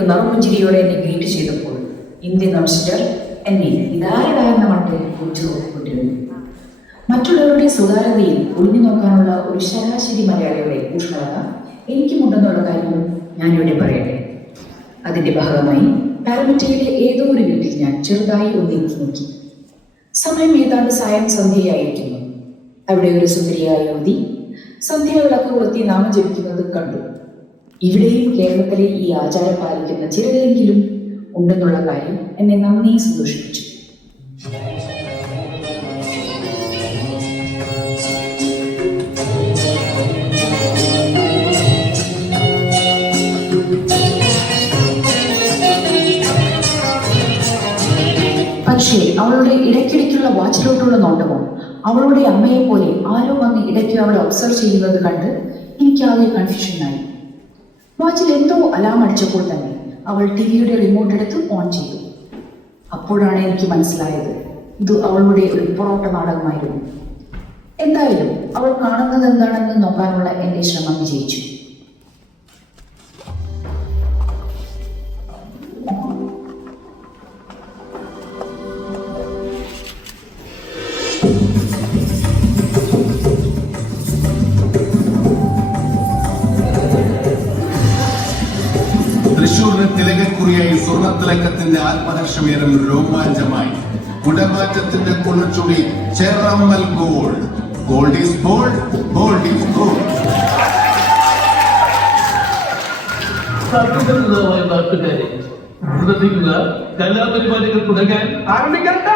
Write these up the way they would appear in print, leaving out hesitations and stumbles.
ഒരു നറുപുഞ്ചിരിയോടെ എന്നെ ഗ്രീറ്റ് ചെയ്തപ്പോൾ ഇന്ത്യൻ വംശജർ എന്നെ ഇതാരടായെന്ന മട്ടിൽ കുറിച്ചു നോക്കിക്കൊണ്ടിരുന്നു. മറ്റുള്ളവരുടെ സ്വകാര്യതയിൽ ഒളിഞ്ഞു നോക്കാനുള്ള ഒരു ശരാശരി മലയാളിയുടെ ഊഷ്മളത എനിക്കുമുണ്ടെന്നുള്ള കാര്യം ഞാനിവിടെ പറയട്ടെ. അതിന്റെ ഭാഗമായി പാരമറ്റയിലെ ഏതോ ഒരു വീട്ടിൽ ഞാൻ ചെറുതായി ഒന്നിച്ചു നോക്കി. സമയം ഏതാണ്ട് സായം സന്ധ്യയായിരിക്കുന്നു. അവിടെ ഒരു സുന്ദരിയായ യുവതി സന്ധ്യ വിളക്ക് കൊളുത്തി നാമം ജപിക്കുന്നത് കണ്ടു. ഇവിടെയും കേരളത്തിലെ ഈ ആചാരം പാലിക്കുന്ന ചിലരെങ്കിലും ഉണ്ടെന്നുള്ള കാര്യം എന്നെ നന്നേ സന്തോഷിപ്പിച്ചു. പക്ഷേ അവളുടെ ഇടയ്ക്കിടയ്ക്കുള്ള വാച്ചിലോട്ടുള്ള നോട്ടമോ അവളുടെ അമ്മയെ പോലെ ആരോ വന്ന് ഇടയ്ക്ക് അവളെ ഒബ്സർവ് ചെയ്യുന്നത് കണ്ട് എനിക്കാകെ കൺഫ്യൂഷനായി. വാച്ചിൽ എന്തോ അലാം അടിച്ചപ്പോൾ തന്നെ അവൾ ടിവിയുടെ റിമോട്ട് എടുത്ത് ഓൺ ചെയ്തു. അപ്പോഴാണ് എനിക്ക് മനസ്സിലായത് ഇത് അവളുടെ ഒരു പൊറോട്ട നാടകമായിരുന്നു. എന്തായാലും അവൾ കാണുന്നത് എന്താണെന്ന് നോക്കാനുള്ള എൻ്റെ ശ്രമം വിജയിച്ചു. തൃശൂരിന് തിലകക്കുറിയായി സ്വർണ്ണത്തിലക്കത്തിന്റെ ആത്മഹർഷമേറും രോമാഞ്ചമായി കുടമാറ്റത്തിന്റെ കൊള്ളുചുടി ചേറാമ്മൽ gold. Gold is gold, gold is gold. നാട്ടുകാരെ ശ്രദ്ധിക്കുക, കലാപരിപാടികൾ തുടങ്ങാൻ ആരംഭിക്കണ്ട.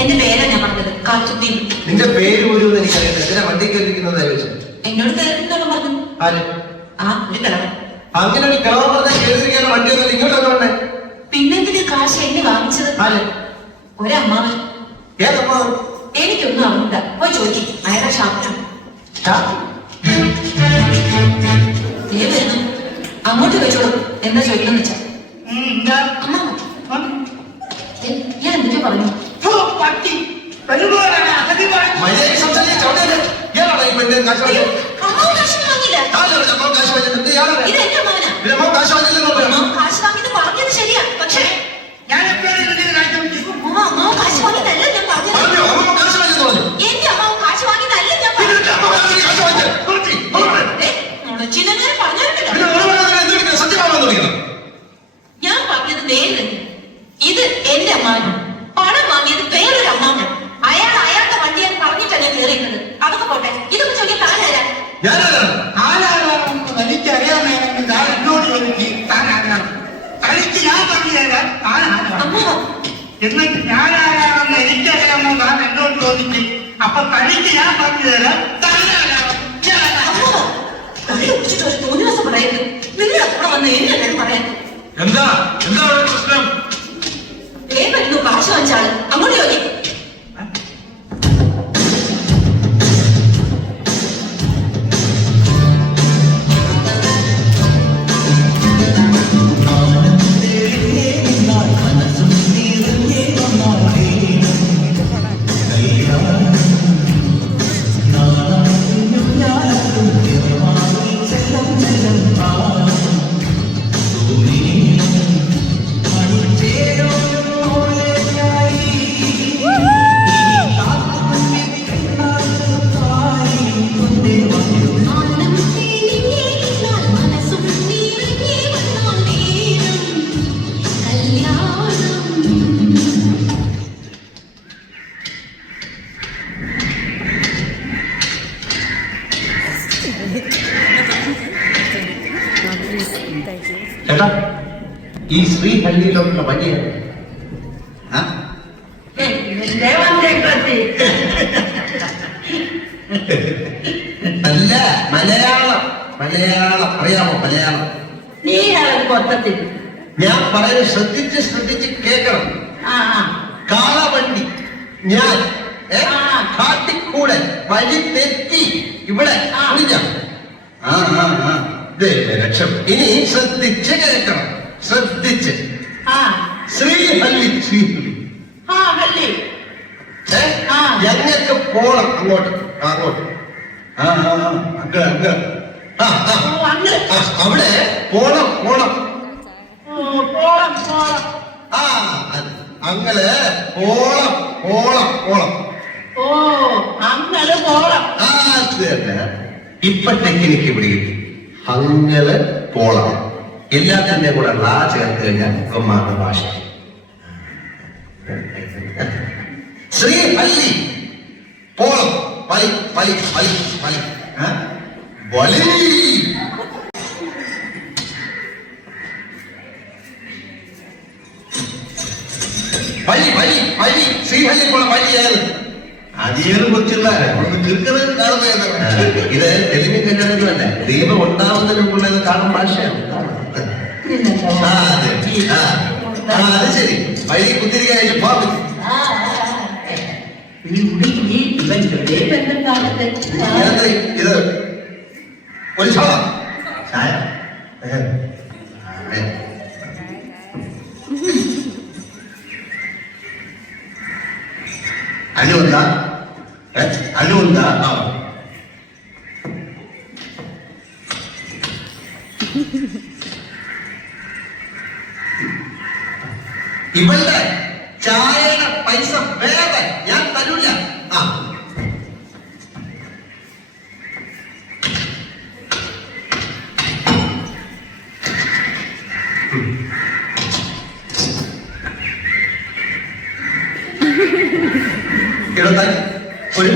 എന്റെ പേരാ ഞാൻ പറഞ്ഞത്, കാച്ചുത്തി. നിന്റെ പേര് പോലും എനിക്കറിയാം. എന്തിനാ വണ്ടി കയറിക്കുന്നത് എന്നോട് കയറുന്നോളം പറഞ്ഞു. അങ്ങനെ ഒരു കിളവൻ പറഞ്ഞാൽ കേസിരിക്കാനുള്ള വണ്ടി ഒന്നും ഇങ്ങോട്ട് വന്നേ. പിന്നെന്തിന് കാശ് എന്നെ വാങ്ങിച്ചത്? ഒരമ്മാവൻ. ഏതമ്മാവൻ? എനിക്കൊന്നും അറിഞ്ഞില്ല. പോയി ചോദിക്കും. അയാളെ ഷാപ്പിലാണ്. വരുന്നു, അങ്ങോട്ട് ചോദിച്ചോളൂ. എന്താ ചോദിക്കണം വെച്ചാ? ഞാൻ എന്തൊക്കെ പറഞ്ഞു? കാശ് വാങ്ങിയത് പറഞ്ഞത് ശരിയാ, പക്ഷേ കാശ് വാങ്ങിയതല്ല ഞാൻ പറഞ്ഞത്. എന്റെ അമ്മാവ് കാശ് വാങ്ങിയതല്ല ഞാൻ പറഞ്ഞത്. ചിലങ്ങനെ പറഞ്ഞിട്ടില്ല. ഞാൻ പറഞ്ഞത് നേരിട്ട് ഇത് എന്റെ അമ്മാവൻ. പണം വാങ്ങിയത് വേറൊരു അമ്മാവൻ. അയാൾ അയാളുടെ വണ്ടിയാൻ പറഞ്ഞിട്ടല്ലേ കയറിയിരുന്നത്. അതൊക്കെ പോട്ടെ, ഇതൊക്കെ ചോദിക്കാൻ താനാരാ? എനിക്കറിയാമെങ്കിൽ ഞാൻ എന്നോട് ചോദിച്ച് താനാരാണ്? തനിക്ക് ഞാൻ പറഞ്ഞു തരാം താനാരാണ്. എന്നിട്ട് ഞാനാരാണെന്ന് എനിക്കറിയാമോ താൻ എന്നോട് ചോദിച്ച്. അപ്പൊ തനിക്ക് ഞാൻ പറഞ്ഞു തരാം താനാരാണ്. തോന്നിവസം പറയരുത്. നിങ്ങൾ അപ്പുറം വന്ന് എന്നെ പറയാൻ എന്താ പ്രശ്നം? വരുന്നു കാശ് വാങ്ങിച്ചാള്. അങ്ങോട്ട് ചോദിക്കും. ചേട്ടാ, ഈ ശ്രീഹള്ളിയിലോട്ടുള്ള വഴിയാണ്. അല്ല, മലയാളം. മലയാളം അറിയാമോ? മലയാളം നീ മൊത്തത്തിൽ ഞാൻ പറയുന്നത് ശ്രദ്ധിച്ച് കേൾക്കണം. കാളവണ്ടി ഞാൻ കാട്ടിക്കൂടെ വഴി തെറ്റി ഇവിടെ ലക്ഷം. ഇനി ശ്രദ്ധിച്ച് കേൾക്കണം, ശ്രദ്ധിച്ച്. ശ്രീഹല്ലി ഞങ്ങൾക്ക് പോണം അങ്ങോട്ട് അവിടെ പോണം അങ്ങനെ ഇപ്പൊ ടെക്നിക്ക് പിടികിട്ടി. അങ്ങനെ പോളം എല്ലാത്തിന്റെ കൂടെ റാ ചേർത്ത് കഴിഞ്ഞാൽ മാറുന്ന ഭാഷ. ശ്രീഹല്ലി പോളം വലി വലി വലി വലി വലി വലി വലി വലി ശ്രീഹല്ലി പോളം വലിയത് അതിയേത് കൊച്ചില്ല ഇത് തെലുങ്ക് കല്യാണത്തിലല്ല, ദൈവം ഉണ്ടാവുന്നതിന് മുമ്പുള്ളത് കാണും ഭാഷയാണ്. അത് ശരി. വഴി കുത്തിരിക്ക ഇത് ഒരു ചായ അനുവന്താ ഇവളുടെ ചായയുടെ പൈസ വേറെ ഞാൻ തരൂല. ഒരു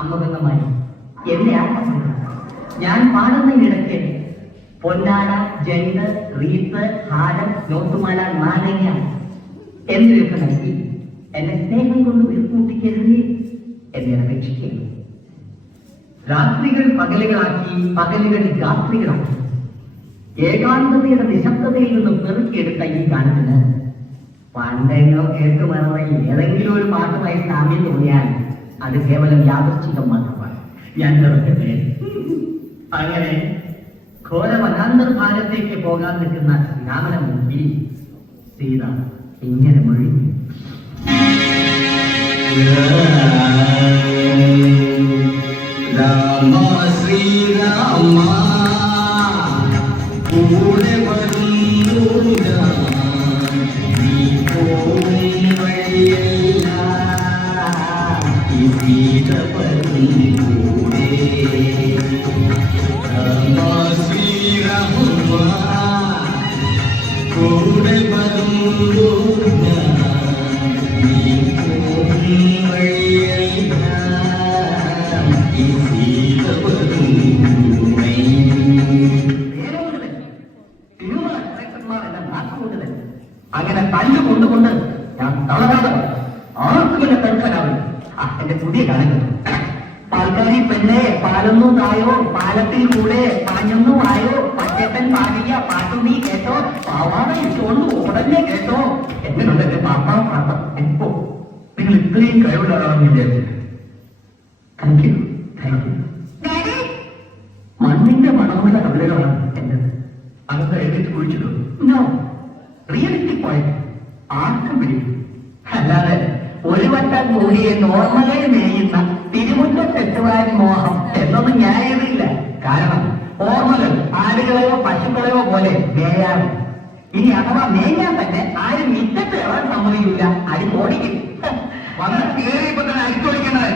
അമ്മകമായി എന്നെ ഞാൻ പാടുന്നതിനിടയ്ക്ക് പൊന്നാട, ജണ്ട്, റീത്ത്, ഹാരം, നോട്ടുമാല, നാരങ്ങ എന്നിവയൊക്കെ നൽകി എന്നെ സ്നേഹം കൊണ്ട് വീർപ്പൂട്ടിക്കരുതേ എന്നെ അപേക്ഷിക്കുന്നു. രാത്രികൾ പകലുകളാക്കി, പകലുകൾ രാത്രികളാക്കി, ഏകാന്തതയുടെ നിശബ്ദതയിൽ നിന്നും പെറുക്കിയെടുത്ത ഈ ഗാനത്തിന് പണ്ടെങ്ങോ കേട്ടുമറവ ഏതെങ്കിലും ഒരു പാട്ടുമായി സാമ്യം തോന്നിയാൽ അത് കേവലം യാദൃച്ഛികം മാത്രമാണ്. ഞാൻ നിർത്തട്ടെ. അങ്ങനെ ഘോര വനാന്തർഭാഗത്തേക്ക് പോകാൻ നിൽക്കുന്ന രാമനെ മുമ്പിൽ സീത ഇങ്ങനെ മൊഴിഞ്ഞു. രാമ ശ്രീരാമ കൂടെ വരുന്നു നീ പോകും വഴിയല്ല സീത കൂടെ കൂടെ വരുന്നു നീ പോകും വഴിയെല്ലാം ഈ സീത വരുന്നേ. അങ്ങനെ തല്ല് കൊണ്ടുകൊണ്ട് ഞാൻ തളരാതെ ആർക്കും എന്നെ തടുക്കാനാവില്ല. എന്റെ പുതിയ ഗാനങ്ങൾ പാൽക്കാരി പെണ്ണെ പാലൊന്നും തായോ പാലത്തിൽ കൂടെ പാഞ്ഞൊന്നും ആയോ പച്ചേട്ടൻ പാടിയ പാട്ടു നീ കേട്ടോ പാവാട ഇട്ടുകൊണ്ട് ഉടനെ കേട്ടോ. എങ്ങനെയുണ്ട് എന്റെ പാപ്പാ പാട്ടം? എപ്പോ നിങ്ങൾ ഇത്രയും കഴിവുള്ളതാണെന്ന് വിചാരിച്ചില്ല. Thank you, thank you. മണ്ണിന്റെ മണമുള്ള കവിതകളാണ് എന്റേത്. അതൊക്കെ എഴുതിട്ട് കുഴിച്ചിട്ടു. നോ, റിയലിസ്റ്റിക് പോയിന്റ് ആർക്കും പിടിക്കും. അല്ലാതെ ഒരു വട്ടം കൂടിയെ നോർമലേ മേയുന്ന തിരുമുറ്റത്തെത്തുവാൻ മോഹം എന്നൊന്നും ഞാൻ എഴുതിയില്ല. കാരണം ഓർമ്മകൾ ആടുകളെയോ പശുക്കളെയോ പോലെ മേയാറും. ഇനി അഥവാ മേയാൻ തന്നെ ആരും മിറ്റത്ത് ഇറങ്ങാൻ സമ്മതിക്കില്ല. ആരും ഓടിക്കും. വന്ന് കയറിയപ്പോ തന്നെ അരിച്ചോടിക്കുന്നത്.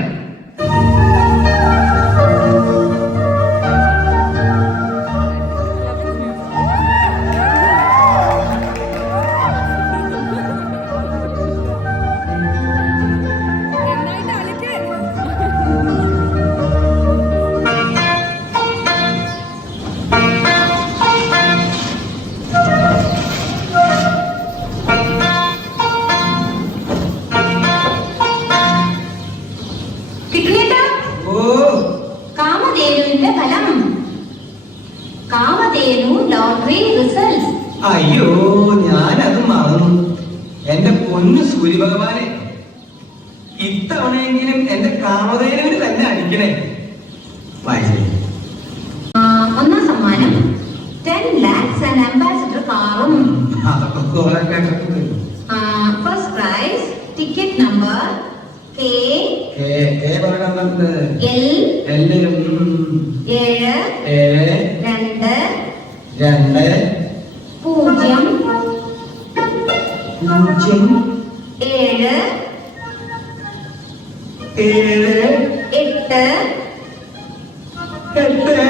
കാമധേനുവിന്റെ ഫലം. Kamadhenu lottery result. അയ്യോ, ഞാനത് മറന്നു. എന്റെ പൊന്നു സൂര്യഭഗവാനെ, ഇത്തവണയെങ്കിലും എന്റെ കാമധേനുവിന് തന്നെ അടിക്കണേ. ഒന്നാം സമ്മാനം 10 lakhs and ambassador കാറും. അതൊക്കെ കുറെ കേട്ടിട്ടുണ്ട്. First prize ticket number K പറയണത് L എല്ലാം 7 2 2 0 0 7 7 8 8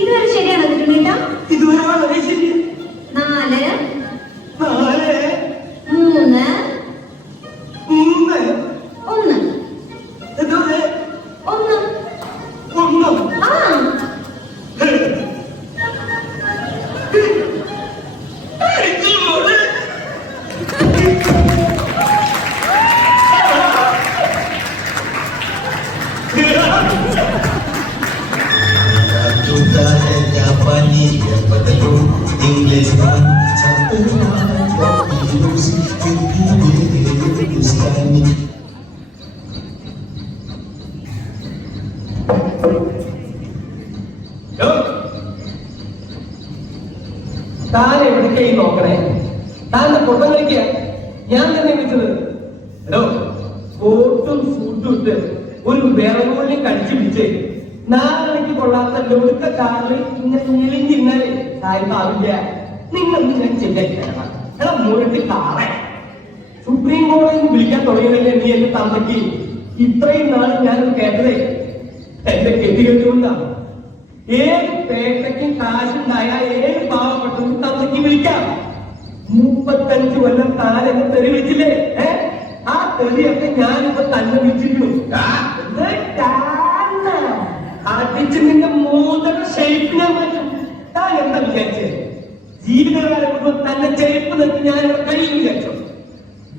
ഇതുവരെ ശരിയാണ് കിട്ടുന്നില്ല. ഇതുവരെ വളരെ ശരി. 4 4 3 3 1 ഇതുവരെ 1 1 ആ जापानी बदलो इंग्लिश താൻ എവിടേക്കായി നോക്കണേ? താന്റെ പൊട്ടം കളിക്കുക. ഞാൻ തന്നെ വിളിച്ചത്. എടോ, കോട്ടും സൂട്ടും ഇട്ട് ഒരു വിറകോലി കടിച്ചു പിടിച്ച് 4 മണിക്ക് കൊള്ളാത്ത ലൊടുക്ക കാറിൽ ഇങ്ങനെ ഞെളിഞ്ഞിരുന്നാലേ സായിപ്പാവില്ല. നിങ്ങളൊന്നും ഞാൻ ചെയ്യാൻ എടാ മുരട്ടി കാറേ. സുപ്രീം കോടതിയിൽ വിളിക്കാൻ തുടങ്ങിയതല്ലേ നീ എന്റെ തന്തയ്ക്ക്? ഇത്രയും നാൾ ഞാൻ കേട്ടതേ എന്റെ കെട്ടിക്കെട്ടുകൊണ്ടാണ്. ഏത് പേട്ടയ്ക്കും കാശുണ്ടായ ഏത് പാവപ്പെട്ടതും തന്തയ്ക്ക് വിളിക്കാം. 35 കൊല്ലം താൻ എന്നെ തെറി വിളിച്ചില്ലേ? ആ തെറിയൊക്കെ ഞാനിപ്പോ തന്നെ വിളിച്ചിരുന്നു. അടിച്ച് നിന്റെ മൂന്നര ഷേപ്പിനെ മാറ്റും. താൻ എന്താ വിചാരിച്ചത്? ജീവിതകാലം മുഴുവൻ തന്നെ ചെരുപ്പ് നിർത്തി ഞാനിവിടെ കഴിയും വിചാരിച്ചു.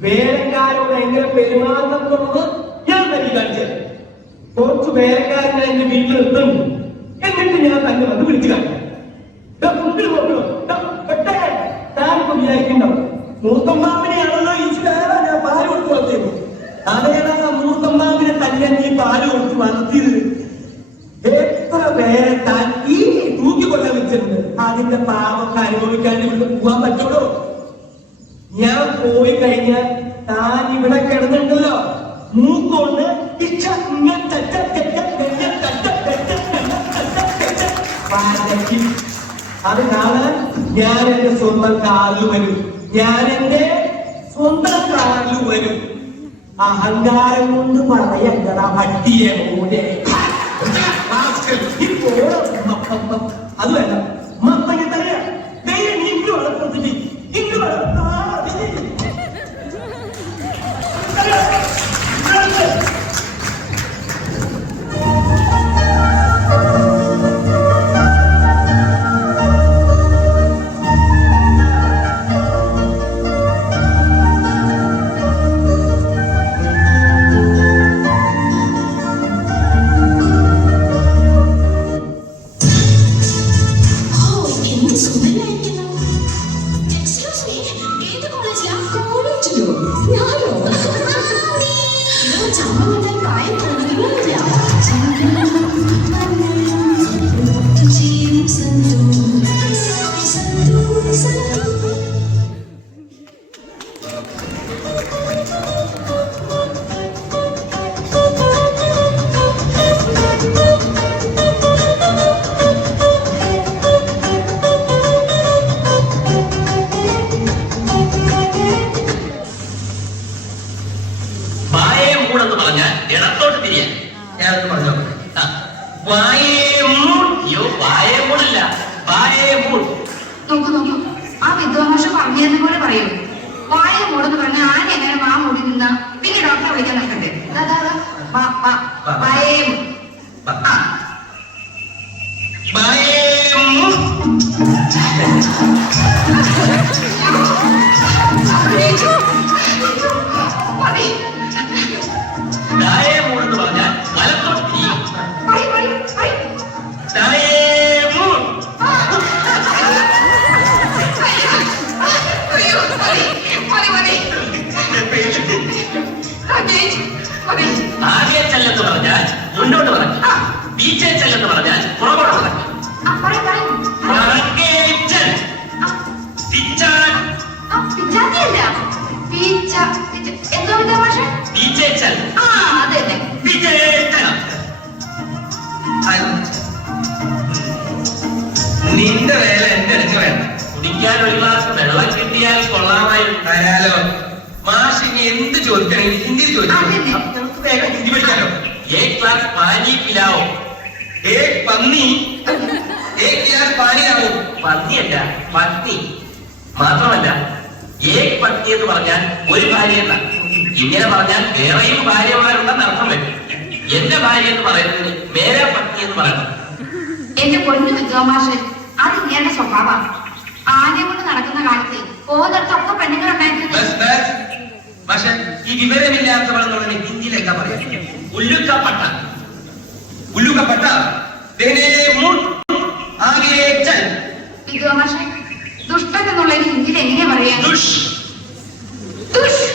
വേലക്കാരോട് എങ്ങനെ പെരുമാറുന്നത് ഞാൻ തന്നെ കാണിച്ചത്. കുറച്ച് വേലക്കാരനെ എന്റെ വീട്ടിൽ നിർത്തുന്നു. എന്നിട്ട് ഞാൻ തന്നെ വന്ന് വിളിച്ചു കാണിക്കാം. താനിപ്പോ വിചാരിക്കണ്ടോ മൂത്തമ്മാവിനെയാണല്ലോ ഈശ്വര ഞാൻ പാല് കൊടുത്തു വളർത്തിയത്? അതേടാ മൂത്തമ്മാവിനെ തന്നെ നീ പാല് കൊടുത്ത് വളർത്തിയത്. എത്ര പേരെ താൻ ഈ തൂക്കിക്കൊല്ലാൻ വെച്ചിട്ടുണ്ട്. അതിന്റെ പാവൊക്കെ അനുഭവിക്കാൻ ഇവിടെ പോകാൻ പറ്റുള്ളൂ. ഞാൻ പോയി കഴിഞ്ഞാൽ താൻ ഇവിടെ കിടന്നുണ്ടല്ലോ മൂക്കൊണ്ട് അത് കാണാൻ ഞാൻ എന്റെ സ്വന്തം കാറിൽ വരും. ഞാൻ എന്റെ സ്വന്തം കാറിൽ വരും. അഹങ്കാരം കൊണ്ട് പറയണ്ടടാ പട്ടിയെ പോലെ. അത് വേണ്ട, മത്തങ്ങ തരാ ഡയമൂൺ എന്ന് പറഞ്ഞാൽ വലത്തോട്ട് തിരിയും. ഡയമൂൺ. ആകെ ചെല്ലെന്ന് പറഞ്ഞാൽ മുന്നോട്ട് പറഞ്ഞു. ബീച്ചേ ചെല്ലെന്ന് പറഞ്ഞാൽ പുറകോട്ട് പറഞ്ഞു. നിന്റെ വേല എന്റെ അടുത്ത് വേണ്ട. കുടിക്കാൻ ഒരു ഗ്ലാസ് വെള്ളം കിട്ടിയാൽ കൊള്ളാമായിരുന്നു. തരാലോ. മാഷ് ഇനി എന്ത് ചോദിക്കണമെങ്കിൽ ഹിന്ദിയിൽ ചോദിക്കാം. നമുക്ക് വേഗം ഹിന്ദി പഠിക്കാലോ. एक ग्लास पानी पिलाओ. एक പന്നി एक ഗ്ലാസ് പാനിയാവും. പന്നിയല്ല, പത്നി. മാത്രമല്ല ഏക് പത്നി എന്ന് പറഞ്ഞാൽ ഒരു ഭാര്യയല്ല. ഇങ്ങനെ പറഞ്ഞാൽ വേറെയും ഭാര്യമാരുണ്ടെന്ന് അർത്ഥം വരും. എന്റെ ഭാര്യ എന്ന് പറയുന്നതിന് മേരെ പത്നി എന്ന് പറയണം. എന്റെ പൊന്നു വിദ്വാമാഷ്, അത് ഇയാളുടെ സ്വഭാവമാണ്. ആനയെ കൊണ്ട് നടക്കുന്ന കാലത്ത് പോകത്തൊക്കെ പെണ്ണുങ്ങളുണ്ടായിരുന്നു. പക്ഷെ ഈ വിവരമില്ലാത്തവൾ എന്നുള്ളതിന് ഹിന്ദിയിലേക്കാ പറയാം. ഉല്ലുക്കപ്പട്ട. ഉല്ലുക്കപ്പെട്ട വിദ്വാമാഷ്, ദുഷ്ടൻ എന്നുള്ള ഹിന്ദിയിൽ എങ്ങനെ പറയാ? ദുഷ്. ദുഷ്.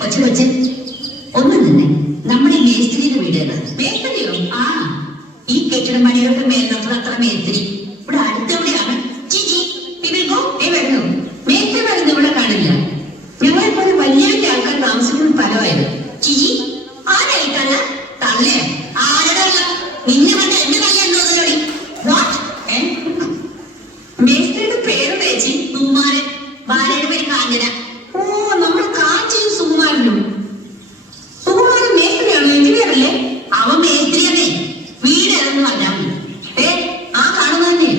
കൊച്ചു ഒന്നും തന്നെ നമ്മുടെ മേസ്ത്രിയുടെ വീടാണ്. മേസ്ത്രിയോ? ആ, ഈ കെട്ടിട പണികൾക്ക് മേൽനോട്ടത്ര മേസ്ത്രി ഇവിടെ അടുത്തെവിടെയാണ്. വരുന്നു മേസ്ത്രി വരുന്ന ഇവിടെ കാണില്ല. ഞങ്ങളിപ്പോൾ വലിയ ആൾക്കാർ താമസിക്കുന്ന സ്ഥലമായത്. ചിജി ആരായിട്ടാണ് തള്ളേ? ആരുടെ നിന്നെ കണ്ട എന്റെ കല്യാണം? മേസ്ത്രിയുടെ പേര് ചേച്ചി സുകുമാരൻ. ഭാര്യയുടെ പേര് കാഞ്ചന. ഓ, നമ്മൾ കാഞ്ചിയും സുകുമാരനും. സുകുമാരൻ മേസ്ത്രിയാണോ? എഞ്ചിനീയർ അല്ലേ? അവൻ മേസ്ത്രിയല്ലേ, വീട് ഇറങ്ങി പറഞ്ഞാൽ മതി. ആ കാണുന്ന തന്നെ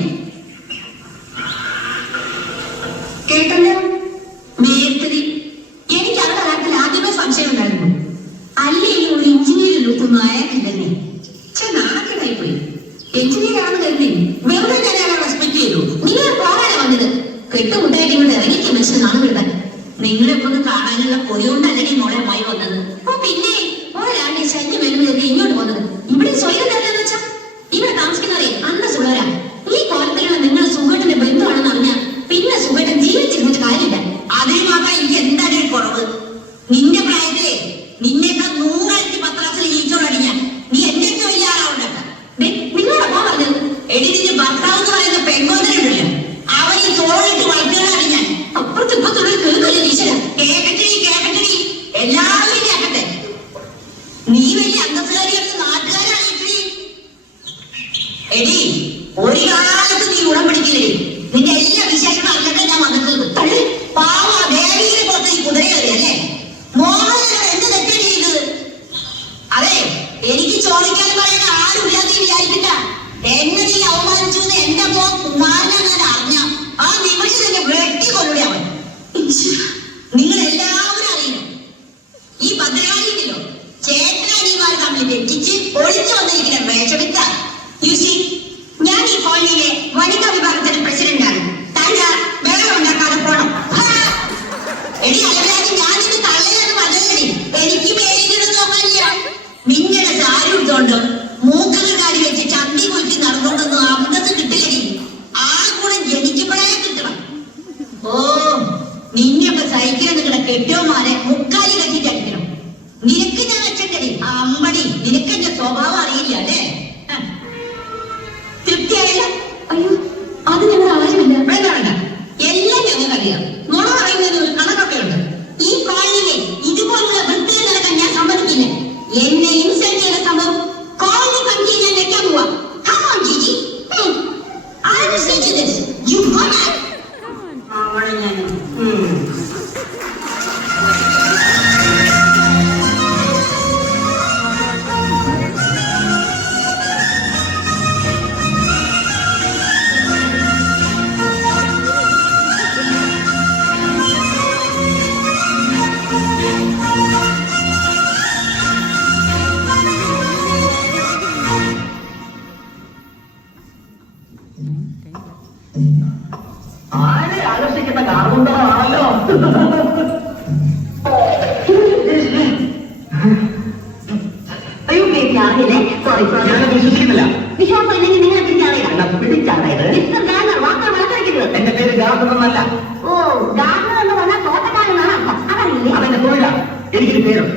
കേട്ടല്ലോ, മേസ്ത്രി. എനിക്ക് അവരുടെ കാര്യത്തിൽ ആദ്യമേ സംശയം ഉണ്ടായിരുന്നു. അല്ലെങ്കിൽ ഒരു എഞ്ചിനീയർ ലൂക്കൊന്നും അയാൾക്കില്ലെന്നേ. നാണക്കെട്ടായി പോയി. എഞ്ചിനീയർ ആണെന്ന് കരുതി വെറുതെ ഞാൻ അയാളെ റെസ്പെക്ട് ചെയ്തു. നിങ്ങൾ പോകാനാണ് വന്നത്. കെട്ടുമുട്ടായിട്ട് ഇവിടെ ഇറങ്ങിക്ക് മനുഷ്യൻ നാളെ വിടാൻ. നിങ്ങളെപ്പോ കാണാനുള്ള കൊറിയോണ്ടല്ലെങ്കിൽ മോളെ അമ്മായി വന്നത്. ഓ പിന്നെ ഒരാളുടെ ശല്യം വരുന്നത് ഇങ്ങോട്ട് വന്നത്. ഇവിടെ സ്വയം തന്നെന്ന് വെച്ചാ ഇവിടെ താമസിക്കുന്നവരെ അന്തസ്സുള്ളവരാ. ഈ കോലത്തിലുള്ള നിങ്ങൾ സുഖേട്ടന്റെ ബന്ധുവാണെന്ന് അറിഞ്ഞാൽ പിന്നെ സുഖേട്ടൻ ജീവിച്ചിരുന്നിട്ട് കാര്യമില്ല. അതിന് മാത്രം എനിക്ക് എന്താണ് കുറവ്? നിന്റെ പ്രായത്തിലെ നിന്നേക്കാൾ 100,000 ക്ലാസ്സിൽ ജീവിച്ചോടടിഞ്ഞ നീ എന്റെ അടുത്ത് വലിയ ആളാവുണ്ടല്ല. നിങ്ങളോടൊപ്പം പറഞ്ഞത് എടി നിന്റെ ഭർത്താവ് എന്ന് പറയുന്ന പെൺകോന്തരുണ്ടല്ലോ, അവൻ ഈ തോളിട്ട് വളർത്തുകയാണ്. ഞാൻ അപ്പുറത്ത് ഇപ്പത്തുള്ള കേൾക്കല്ലേ ഈശ്വര. കേക്കട്ടെ എല്ലാവരും കേക്കട്ടെ. നീ വലിയ അന്തസ്സുകാരിയാണെന്ന് നാട്ടുകാരാണ്. എടി ഒരു കാലത്ത് നീ ഉടം പിടിക്കില്ലേ. നിന്റെ എല്ലാ വിശേഷങ്ങളും അറിഞ്ഞിട്ട് ഞാൻ വന്നിട്ടുള്ളത്. തള്ളി പാവ ദേവിയെ പുറത്ത് ഈ കുതിര കയറി അല്ലേ? മോഹനോട് എന്ത് തെറ്റാണ് ചെയ്തത്? അതെ, എനിക്ക് ചോദിക്കാൻ പറയുന്ന ആരും ഇല്ലാതെ വിചാരിക്കില്ല. എന്നെ നീ അവമാനിച്ചു എന്ന് എന്റെ കുമാരനെ അറിഞ്ഞ ആ നിമിഷം തന്നെ വെട്ടിക്കൊള്ളുക അവൻ. നിങ്ങൾ എല്ലാവരും അറിയണം, ഈ ഭദ്രകാളിയില്ലല്ലോ ചേട്ടനാനിമാർ തമ്മിൽ തെറ്റിച്ച് ഒളിച്ചു വന്നിരിക്കുന്ന വേഷമിത്ത. ഞാൻ ഈ കോളനിയിലെ വനിതാ വിഭാഗത്തിന്റെ പ്രസിഡന്റാണ്. തന്റെ വേറെ ഉണ്ടാക്കാതെ പോണം. എടി അല്ലാതെ ഞാനിത് തള്ളയെന്ന് പറഞ്ഞതടി. എനിക്ക് പേരിടുന്ന നോക്കാനില്ല. നിങ്ങളുടെ സാരി എടുത്തോണ്ട് മൂക്കകൾ കാരി വെച്ച് ചന്തി കുളിച്ച് നടന്നുകൊണ്ടൊന്നും അന്തത്ത് കിട്ടില്ലടി. ആ കൂടെ ജനിക്കുമ്പോഴേ കിട്ടണം. ഓ, നിന്നെയൊക്കെ സഹിക്കണം. നിങ്ങളുടെ കെട്ടിയോമാരെ മുക്കാലി കെട്ടിട്ടടിക്കണം. നിനക്ക് ഞാൻ വെച്ചണ്ടടി അമ്പടി. നിനക്ക് എന്റെ സ്വഭാവം അറിയില്ല അല്ലേ? തൃപ്തിയായില്ല? അയ്യോ, അത് ഞങ്ങൾ ആരുമില്ല. വേണ്ട വേണ്ട, എല്ലാം ഞങ്ങൾക്കറിയാം. നുണ പറയുന്നതിന് ഒരു കണക്കൊക്കെ ഉണ്ട്. ഈ കോളനിയിലെ ഇതുപോലുള്ള വൃത്തികൾ നടക്കാൻ ഞാൻ സമ്മതിക്കില്ല. എന്നെ ഇൻസൾട്ട് ചെയ്ത സംഭവം കോളനി കമ്മിറ്റി ഞാൻ വെക്കാൻ പോവാ. അവളെ ഞാൻ ആകർഷിക്കുന്ന കാർമുണ്ടമാണല്ലോ. അയ്യോ ബേബി അറിയില്ലേ? Sorry sorry. ഞാനത് വിശ്വസിക്കുന്നില്ല. വിശ്വാസം ഇല്ലെങ്കിൽ നിങ്ങളെ പിടിച്ചാറിയില്ല. എന്നാ പിടിച്ചാണത്. മിസ്റ്റർ ഗാർണർ വാർത്ത മനസ്സിലാക്കുന്നത്. എന്റെ പേര് ഗാർഡനൊന്നല്ല. ഓ ഗാർണർ എന്ന് പറഞ്ഞാൽ തോട്ടക്കാരനാണ് അർത്ഥം. അതറിയില്ലേ? അതെന്റെ തൊഴിലാ. എനിക്കൊരു പേരും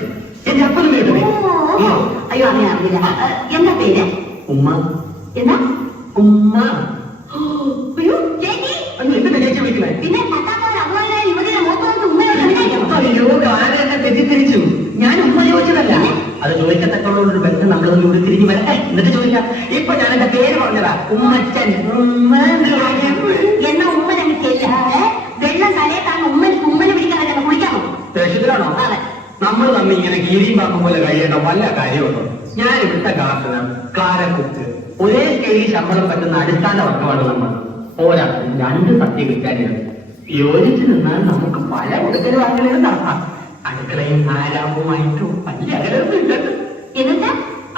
എന്റെ അപ്പനും പേര്. ഓ അയ്യോ അങ്ങനെ അറിയില്ല. എന്താ പേര്? ഉമ്മ. എന്താ? ഉമ്മ. അയ്യോ ചേച്ചി. എന്തിനാ ചേച്ചി വിളിക്കുന്നത്? പിന്നെ പട്ടാക്കാർ അതുപോലെ യുവതിയുടെ മോത്തോട്ട് ഉമ്മയോട് സംസാരിക്കണം. അയ്യോ കാലം എന്നെ തെറ്റിദ്ധരിച്ചു. ഞാൻ ഉമ്മ ചോദിച്ചതല്ല. അത് ചോദിക്കത്തക്കുള്ള ഒരു ബന്ധം നമ്മൾ തമ്മിൽ തിരിഞ്ഞു വരട്ടെ. എന്നിട്ട് ചോദിക്കാം. ഇപ്പൊ ഞാൻ എന്റെ പേര് പറഞ്ഞതാ. ഉമ്മച്ചൻ. ഉമ്മ എന്നാ ഉമ്മ ഞങ്ങൾക്കില്ല. വെള്ളം തലയെ താങ്ങ ഉമ്മനെ പിടിക്കാതെ കുളിക്കാമോ? ദേഷ്യത്തിലാണോ? അതെ. നമ്മൾ തമ്മിൽ ഇങ്ങനെ കീരിയും പാക്കും പോലെ കഴിയേണ്ട വല്ല കാര്യമുണ്ടോ? ഞാൻ ഇവിടുത്തെ ഗാർഡനർ ക്ലാരക്കുത്ത് ഒരേ സ്കെയിലിൽ ശമ്പളം പറ്റുന്ന അടിസ്ഥാന വർഗമാണ് നമ്മൾ. പോരാ 2 സത്യ ക്രിസ്ത്യാനികൾ യോജിച്ചു നിന്നാൽ നമുക്ക് പല കൊടുക്കലും അങ്ങനെയും നടത്താം. അടുക്കളയും ആരാമവുമായിട്ടും വലിയ അകലൊന്നുമില്ല. എന്നിട്ട്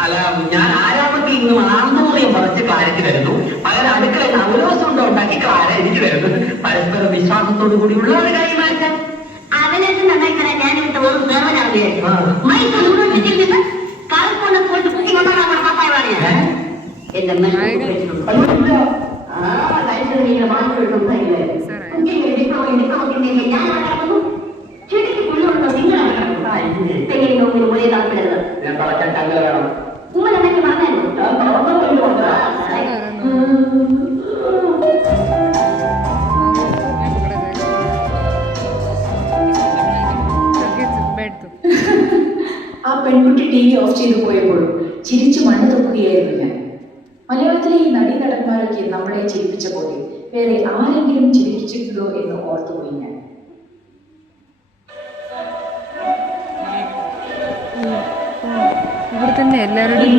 അല്ല, ഞാൻ ആരാമത്തിൽ നിന്നും ആന്തൂറിയം പറിച്ച് ക്ലാരയ്ക്ക് തരുന്നു. പകരം അടുക്കളയിൽ അവലോസം കൊണ്ട് ഉണ്ടാക്കി ക്ലാര എനിക്ക് തരുന്നു. പരസ്പര വിശ്വാസത്തോടു കൂടിയുള്ള ഒരു കൈമാറ്റം. അവനൊക്കെ നന്നായി തരാൻ ഞാൻ ഇവിടുത്തെ ഒരു സേവനാവുകയായിരുന്നു. ആ. മൈസൂർ യൂണിവേഴ്സിറ്റിയിൽ നിന്ന് കാൽപ്പോണ്ട് പോയിട്ട് കുട്ടി കൊണ്ടുവരാൻ പപ്പായാണ് ഞാൻ. എന്റെ ചെടിക്ക് പുള്ളുണ്ടോ നിങ്ങളെങ്ങനെ ഒരേ താല്പര്യത് ഞാൻ കളക്കാൻ ചങ്ങല വേണം. ഉമ്മ തന്നെ പറഞ്ഞായിരുന്നു. ആ പെൺകുട്ടി ടി വി ഓഫ് ചെയ്തു പോയപ്പോഴും ചിരിച്ചു മണ്ണ് തൊക്കുകയായിരുന്നു ഞാൻ. മലയാളത്തിലെ ഈ നടീനടന്മാരൊക്കെ നമ്മളെ ചിരിപ്പിച്ച പോലെ വേറെ ആരെങ്കിലും ചിരിപ്പിച്ചിട്ടുണ്ടോ എന്ന് ഓർത്തുപോയി ഞാൻ. ഇവിടെ തന്നെ എല്ലാവരോടും